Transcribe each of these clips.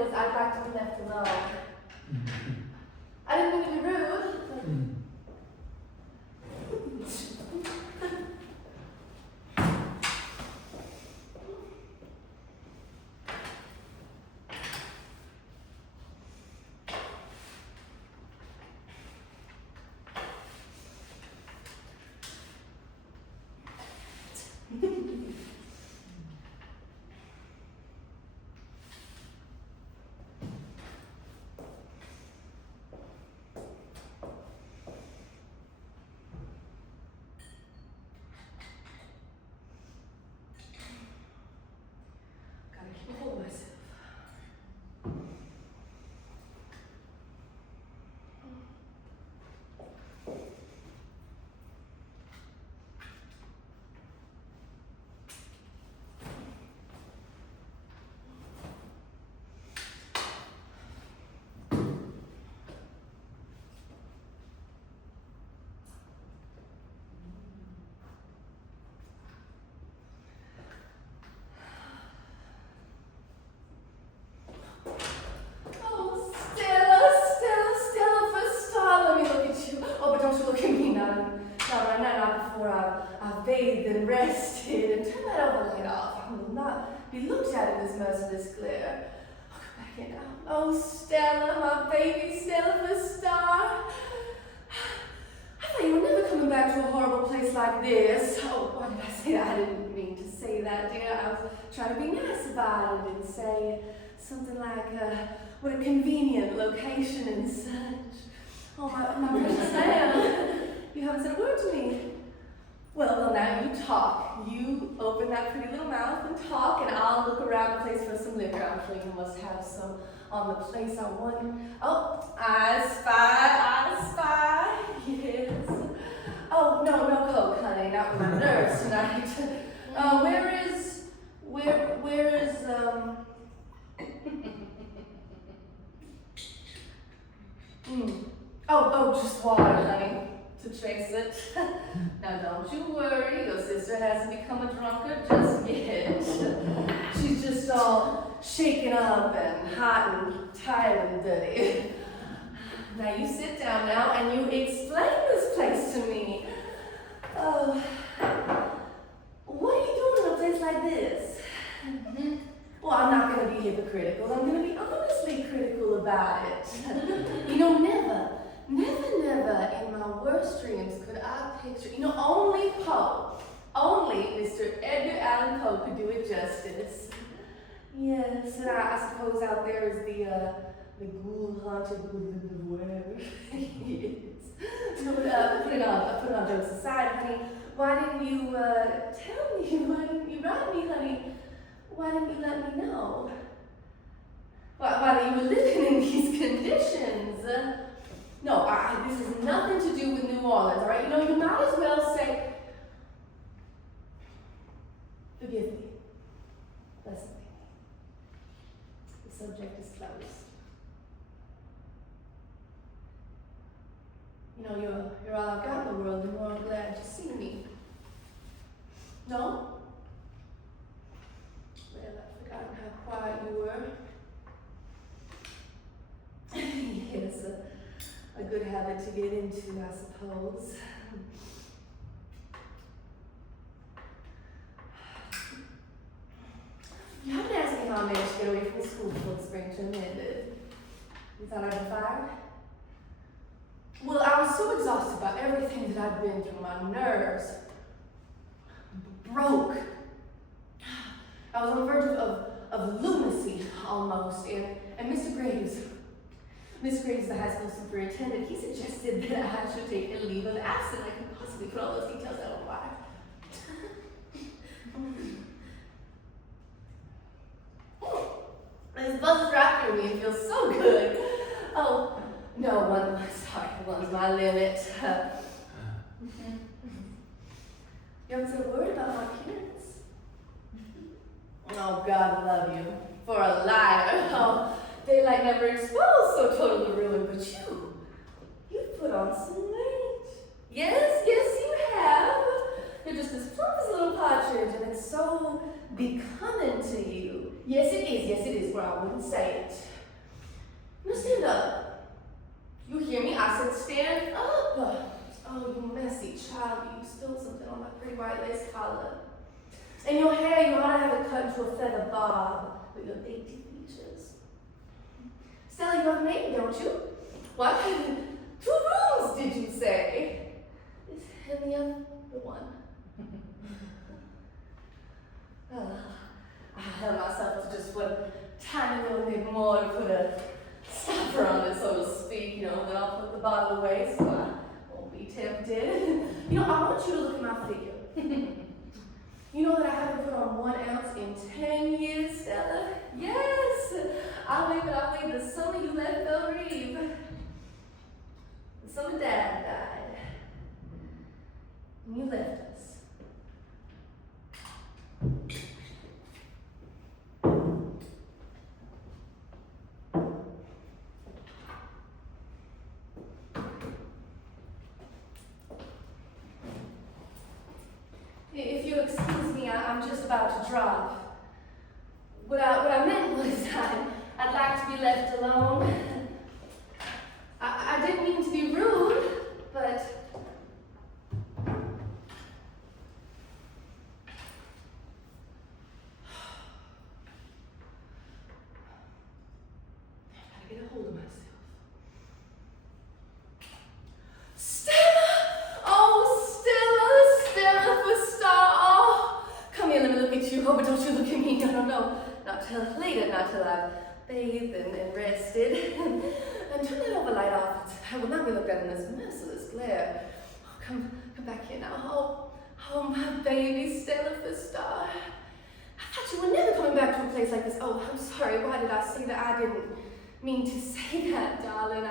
was I'd like to be left alone. I didn't mean to be rude. And rested, and turn that overlight off. I will not be looked at in this merciless glare. I'll come back in. Oh, Stella, my baby Stella the star. I thought you were never coming back to a horrible place like this. Oh, why did I say that? I didn't mean to say that, dear. I was trying to be nice about it and say something like, what a convenient location and such. Oh, my precious lamb. You haven't said a word to me. Well, now you talk. You open that pretty little mouth and talk, and I'll look around the place for some liquor. I'm sure you must have some on the place. I want. Oh, I spy. Yes. Oh, no coke, honey. Not with my nerves tonight. Where is Oh, just water, honey. To chase it. Now don't you worry, your sister hasn't become a drunkard just yet. She's just all shaken up and hot and tired and dirty. Now you sit down now and you explain this place to me. Oh, what are you doing in a place like this? Well, I'm not going to be hypocritical. I'm going to be honestly critical about it. You know, never in my worst dreams could I picture, only Poe, only Mr. Edgar Allan Poe could do it justice. Yes, and I suppose out there is the ghoul-haunted, whatever. Yes. So, put it on jokes aside, honey. Why didn't you tell me? Why didn't you write me, honey? Why didn't you let me know? While you were living in these conditions. No, this has nothing to do with New Orleans, all right? You might as well say, forgive me. Listen, the subject is closed. You're all I've got in the world, and you're all glad to see me. No? Well, I've forgotten how quiet you were. Yes, a good habit to get into, I suppose. You haven't asked me how I managed to get away from school before the spring term ended. You thought I'd be fired? Well, I was so exhausted by everything that I'd been through, my nerves broke. I was on the verge of lunacy almost, and Mr. Graves, the high school superintendent, he suggested that I should take a leave of absence. I could possibly put all those details out on wire. This buzzes right through me and feels so good. Oh, no, one's my limit. You haven't said a word about my appearance. Oh, God love you. For a liar. Oh, daylight never exposed so total to ruin, but you put on some weight. Yes, you have. You're just as plump as a little partridge, and it's so becoming to you. Yes, it is, where I wouldn't say it. Now stand up. You hear me? I said stand up. Oh, you messy child, you spilled something on my pretty white lace collar. And your hair, you ought to have it cut into a feather bob with your dainty features. Stella, you have a name, don't you? What? 2 rooms, did you say? Is any other one? I held myself to just one tiny little bit more to put a stopper on it, so to speak, then I'll put the bottle away so I won't be tempted. I want you to look at my figure. You know that I haven't put on 1 ounce in 10 years, Stella? Yes! I weighed the summer you left Belle Reve. The summer Dad died. And you left us. If you'll excuse me, I'm just about to drop. What I meant was I'd like to be left alone. I didn't mean to be rude, but I gotta get a hold of myself. Oh, but don't you look at me, no. Not till later, not till I've bathed and rested. And turn that overlight off. I will not be looked at in this merciless glare. Oh, come back here now. Oh, my baby Stella for Star. I thought you were never coming back to a place like this. Oh, I'm sorry, why did I say that? I didn't mean to say that, darling.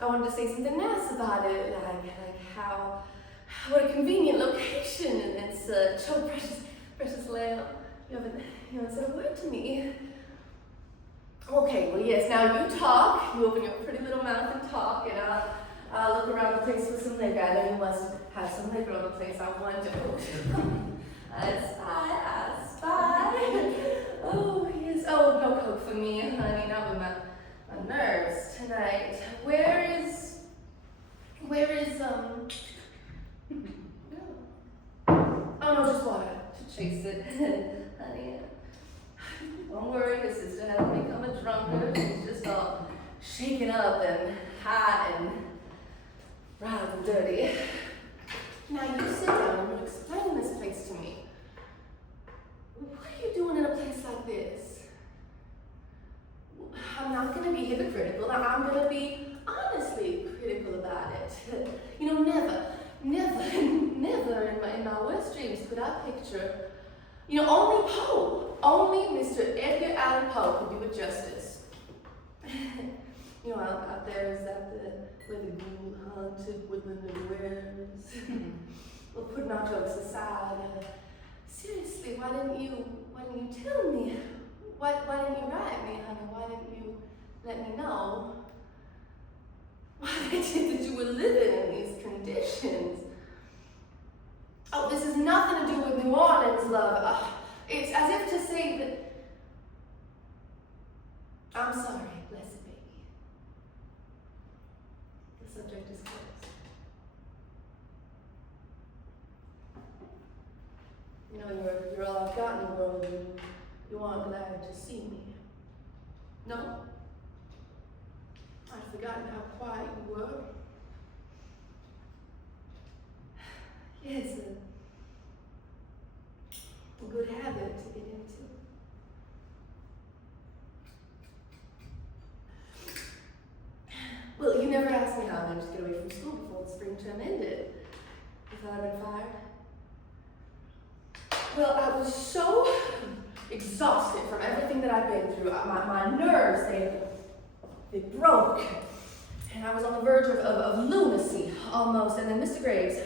I wanted to say something nice about it, like how, what a convenient location and such. Oh, precious lamb, you haven't said a word to me. Okay, well, yes, now you talk. You open your pretty little mouth and talk, and I'll look around the place for some liquor. I know you must have some liquor on the place. I wonder. I spy. Oh, yes. Oh, no Coke for me, honey. Not with my nerves tonight. Where is Oh, no, just water to chase it, honey. Don't worry, your sister hasn't become a drunkard. She's just all shaken up and hot and rotten and dirty. Now you sit down and you explain this place to me. What are you doing in a place like this? I'm not going to be hypocritical. I'm going to be honestly critical about it. Never in my worst dreams could I picture, only Mr. Edgar Allan Poe could do it justice. Out there is that where the ghoul haunted woodland and wares. Well, putting our jokes aside, seriously, why didn't you tell me? Why didn't you write me, honey? Why didn't you let me know? Why did that you were living in these conditions? Oh, this has nothing to do with New Orleans, love. It's as if to say that I'm sorry, blessed baby. The subject is closed. You're all I've got in the world, and you aren't glad to see me. No? I'd forgotten how quiet you were. Yes, a good habit to get into. Well, you never asked me how I managed to get away from school before the spring term ended. You thought I'd been fired? Well, I was so exhausted from everything that I'd been through. My nerves, they broke. And I was on the verge of lunacy, almost. And then Mr. Graves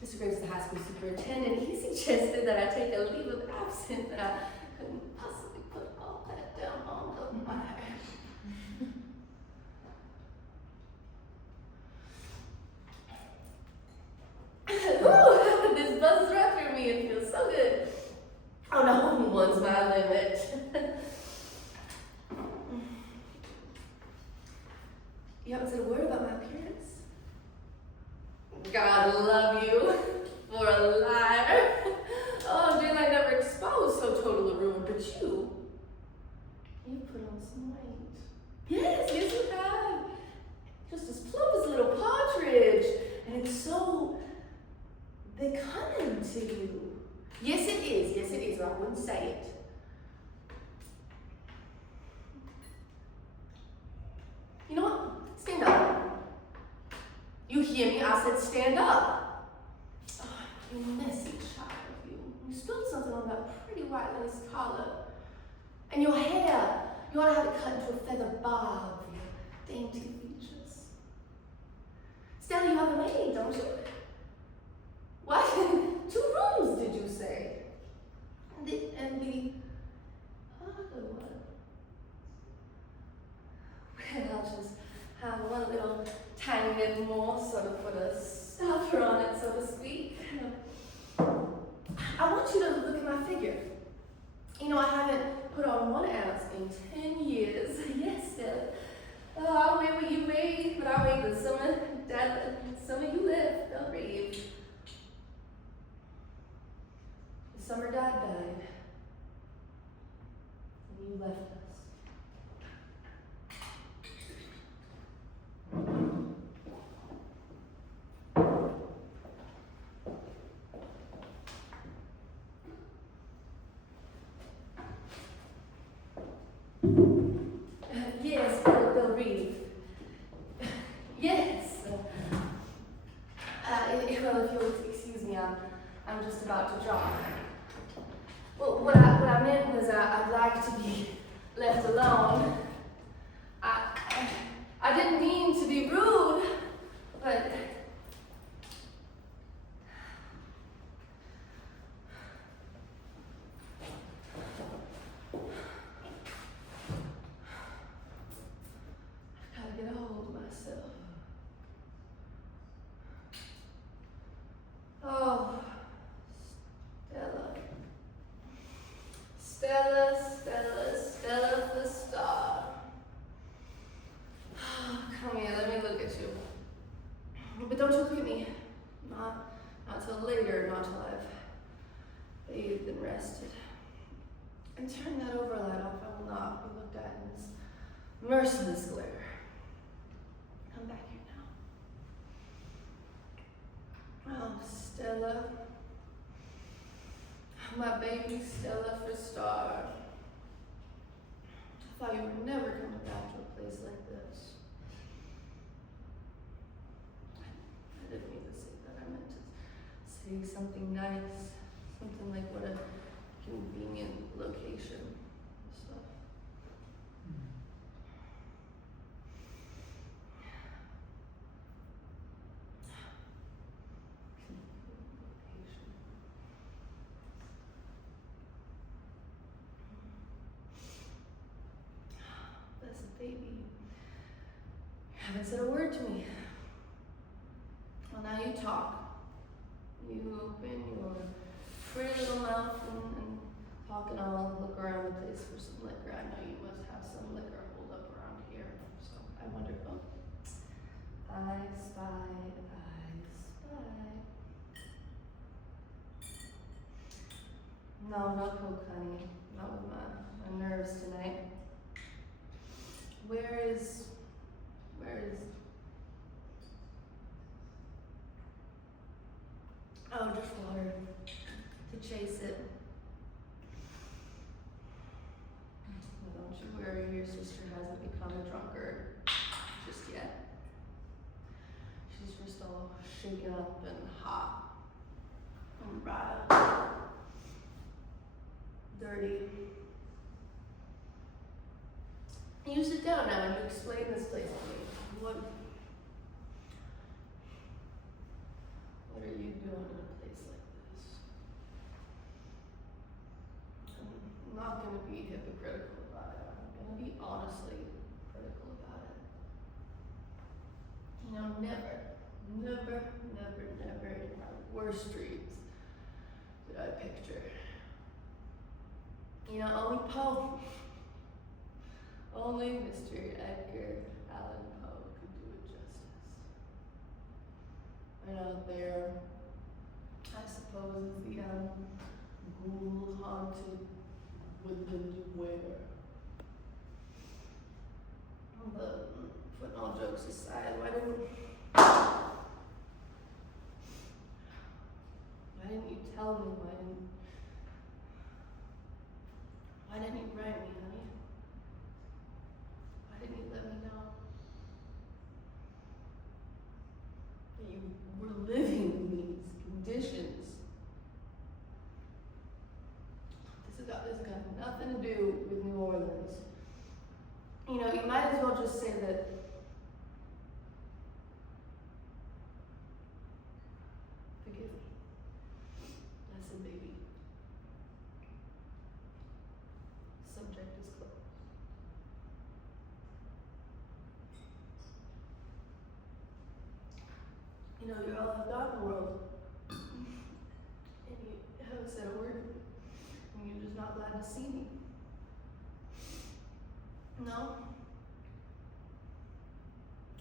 is the high school superintendent. He suggested that I take a leave of absence, that I couldn't possibly put all that down on the wire. Ooh, this buzzes right through me. It feels so good. Oh no, it. You haven't said a word about my appearance? God love you for a liar. Oh, didn't I never expose so total a ruin, but you put on some weight. Yes, yes you have. Just as plump as a little partridge. And it's so becoming to you. Yes it is, or I wouldn't say it. You know what? Stand up. You hear me? I said stand up. Oh, you messy child, you. You spilled something on that pretty white lace collar. And your hair, you ought to have it cut into a feather bob for your dainty features. Stella, you have a maid, don't you? What? 2 rooms, did you say? And the other one? Well, I'll just have one little tiny bit more, sort of put a stopper on it, so to speak. I want you to look at my figure. You know, I haven't put on 1 ounce in 10 years. Yes, Stella. Oh, I'll weigh what you weigh, but I'll weigh the summer you live. They'll read. The summer Dad died, and you left us. Yes, they'll read. Yes. Well, if you'll excuse me, I'm just about to drop. Well, what I meant was I'd like to be left alone. I didn't mean to be rude, but I've got to get a hold of myself. Oh, Stella the star. Oh, come here, let me look at you. But don't you look at me. Not till later, not till I've bathed and rested. And turn that overlight off, I will not be looked at in this merciless glare. Come back here now. Oh, Stella. My baby Stella for star. I thought you were never coming back to a place like this. I didn't mean to say that. I meant to say something nice. Something like what a convenient location and stuff. That's a baby. You haven't said a word to me. Well, now you talk. You open your pretty little mouth and talk, and I'll look around the place for some liquor. I know you must have some liquor hold up around here. So I wonder, oh, I spy. No, no coke, honey. Not with my nerves tonight. Where is, oh, just water to chase it. Well, don't you worry, your sister hasn't become a drunkard just yet. She's just all shaken up and hot and riled, dirty. You sit down now and you explain this place to me. What are you doing in a place like this? I'm not going to be hypocritical about it. I'm going to be honestly critical about it. You know, never in my worst dreams did I picture You know, only Poe, only Mr. Edgar Allan Poe could do it justice. And out there, I suppose, is the ghoul-haunted woodland where. But putting all jokes aside, why didn't you tell me? Why didn't you write me, honey? Why didn't you let me know that you were living in these conditions? This has got nothing to do with New Orleans. You know, you might as well just say that forgive me. Listen, baby. Subject is closed. You know, you're all I've got in the world. And you haven't said a word. And you're just not glad to see me. No?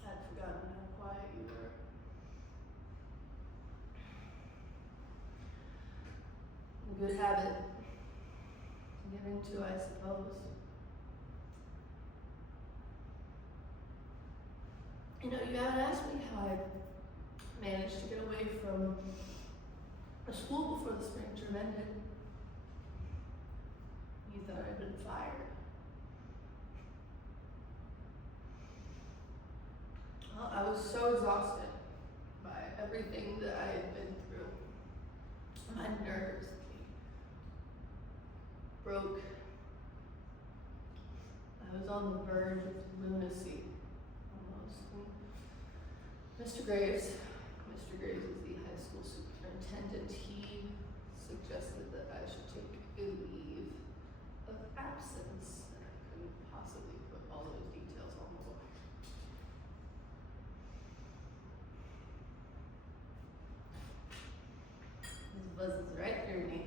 I'd forgotten how quiet you were. A good habit to get into, I suppose. You know, you haven't asked me how I managed to get away from a school before the spring term ended. You thought I'd been fired. Well, I was so exhausted by everything that I had been through. My nerves broke. I was on the verge of lunacy, almost. Mr. Graves is the high school superintendent. He suggested that I should take a leave of absence, and I couldn't possibly put all those details on the book. This buzzes right through me.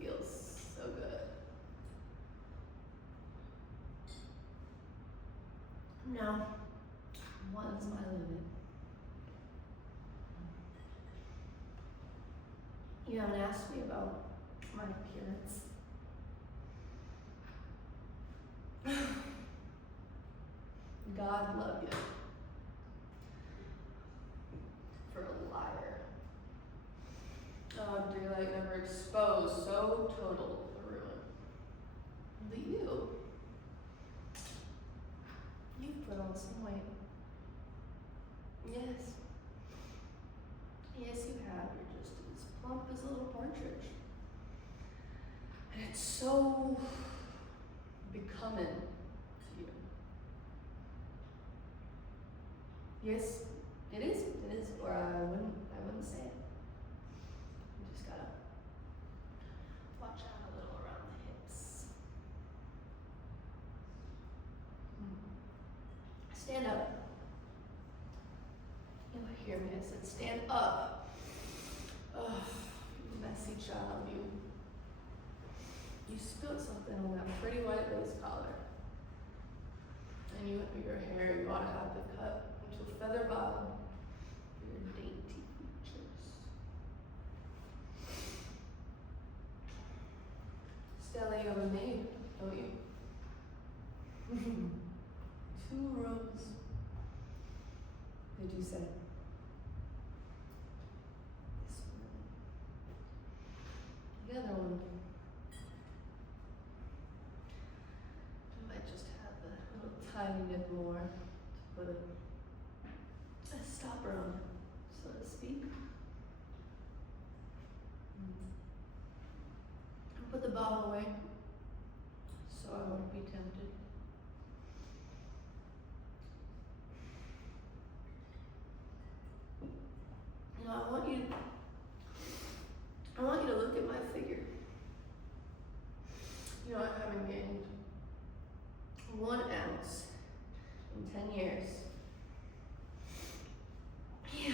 Feels so good. Now, one's my limit. You haven't asked me about my appearance. God love you for a liar. Oh, daylight never exposed, so total the ruin. But you've put on some weight. Yes. Yes, you have. You're just as plump as a little partridge. And it's so becoming to you. Yes, it is. It is, or I wouldn't say it. You just gotta watch out a little around the hips. Stand up. You hear me? I said stand up. Ugh, you messy child, you. You spilled something on that pretty white lace collar. And your hair, you ought to have the cut into a feather bob for your dainty features. Stella, you have a maid, don't you? 2 rooms. Did you say? This one. The other one. I might just have a little tiny bit more to put a stopper on it, so to speak. Put the bottle away, so I won't be tempted. You know, I want you to look at my figure. You know, I haven't gained 1 ounce in 10 years. Yeah,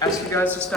ask you guys to stop